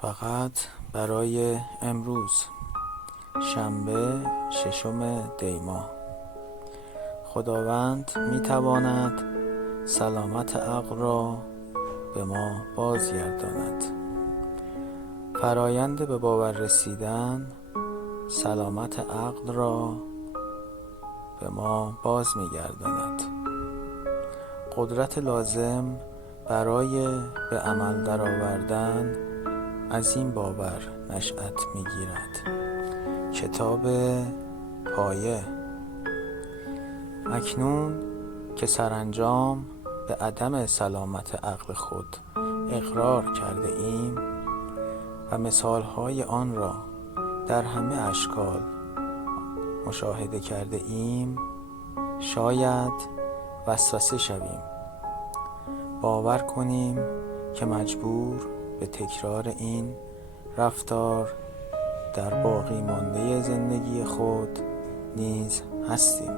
فقط برای امروز، شنبه 6 دی ماه. خداوند میتواند سلامت عقل را به ما بازگرداند. فرایند به باور رسیدن سلامت عقل را به ما باز میگرداند. قدرت لازم برای به عمل درآوردن از این باور نشأت میگیرد. کتاب پایه. اکنون که سرانجام به عدم سلامت عقل خود اقرار کرده ایم و مثالهای آن را در همه اشکال مشاهده کرده ایم، شاید وسوسه شویم، باور کنیم که مجبور به تکرار این رفتار در باقی مانده زندگی خود نیز هستیم.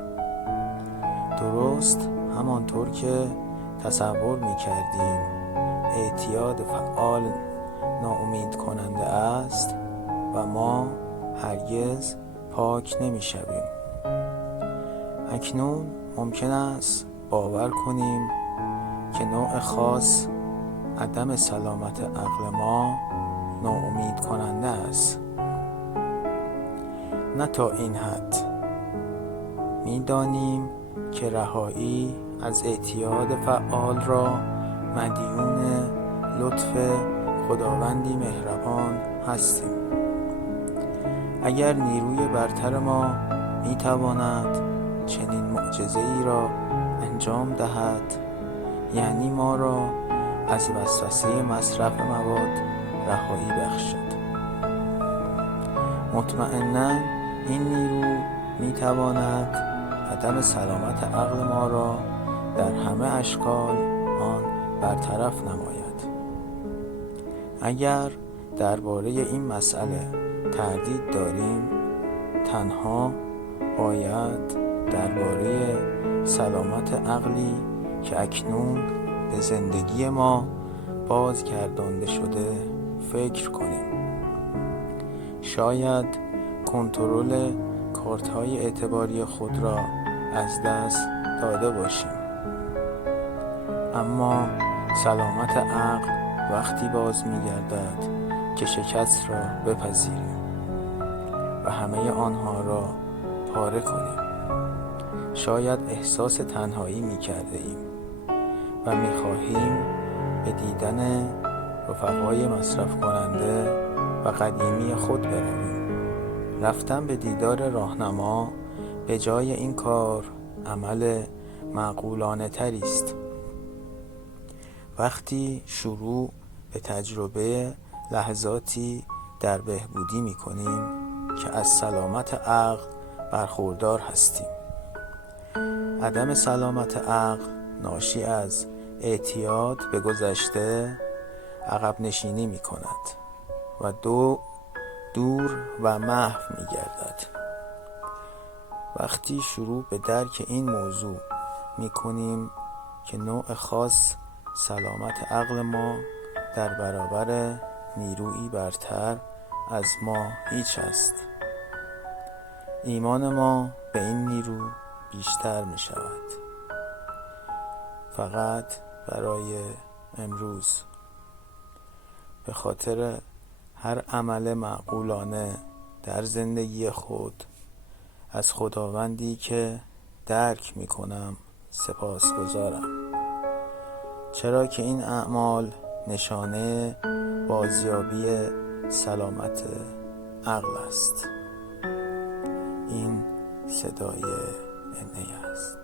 درست همانطور که تصور می کردیم اعتیاد فعال ناامید کننده است و ما هرگز پاک نمی شویم. اکنون ممکن است باور کنیم که نوع خاص عدم سلامت عقل ما ناامید کننده است. نه تا این حد. می دانیم که رهایی از اعتیاد فعال را مدیون لطف خداوندی مهربان هستیم. اگر نیروی برتر ما می تواند چنین معجزه‌ای را انجام دهد، یعنی ما را از وسوسه مصرف مواد رهایی بخشد. مطمئناً این نیرو می تواند عدم سلامت عقل ما را در همه اشکال آن برطرف نماید. اگر درباره این مسئله تردید داریم، تنها باید درباره سلامت عقلی که اکنون به زندگی ما بازگردانده شده فکر کنیم. شاید کنترل کارت‌های اعتباری خود را از دست داده باشیم، اما سلامت عقل وقتی باز می‌گردد که شکست را بپذیریم و همه آنها را پاره کنیم. شاید احساس تنهایی می‌کرده ایم و می‌خواهیم به دیدن رفقای مصرف کننده و قدیمی خود برویم. رفتن به دیدار راهنما به جای این کار عمل معقولانه تری است. وقتی شروع به تجربه لحظاتی در بهبودی می کنیم که از سلامت عقل برخوردار هستیم. عدم سلامت عقل ناشی از اعتیاد به گذشته عقب نشینی می کند و دور و محو می گردد. وقتی شروع به درک این موضوع می کنیم که نوع خاص سلامت عقل ما در برابر نیرویی برتر از ما هیچ است، ایمان ما به این نیرو بیشتر می شود. فقط برای امروز. به خاطر هر عمل معقولانه در زندگی خود از خداوندی که درک می کنم سپاسگزارم، چرا که این اعمال نشانه بازیابی سلامت عقل است. این صدای انعی است.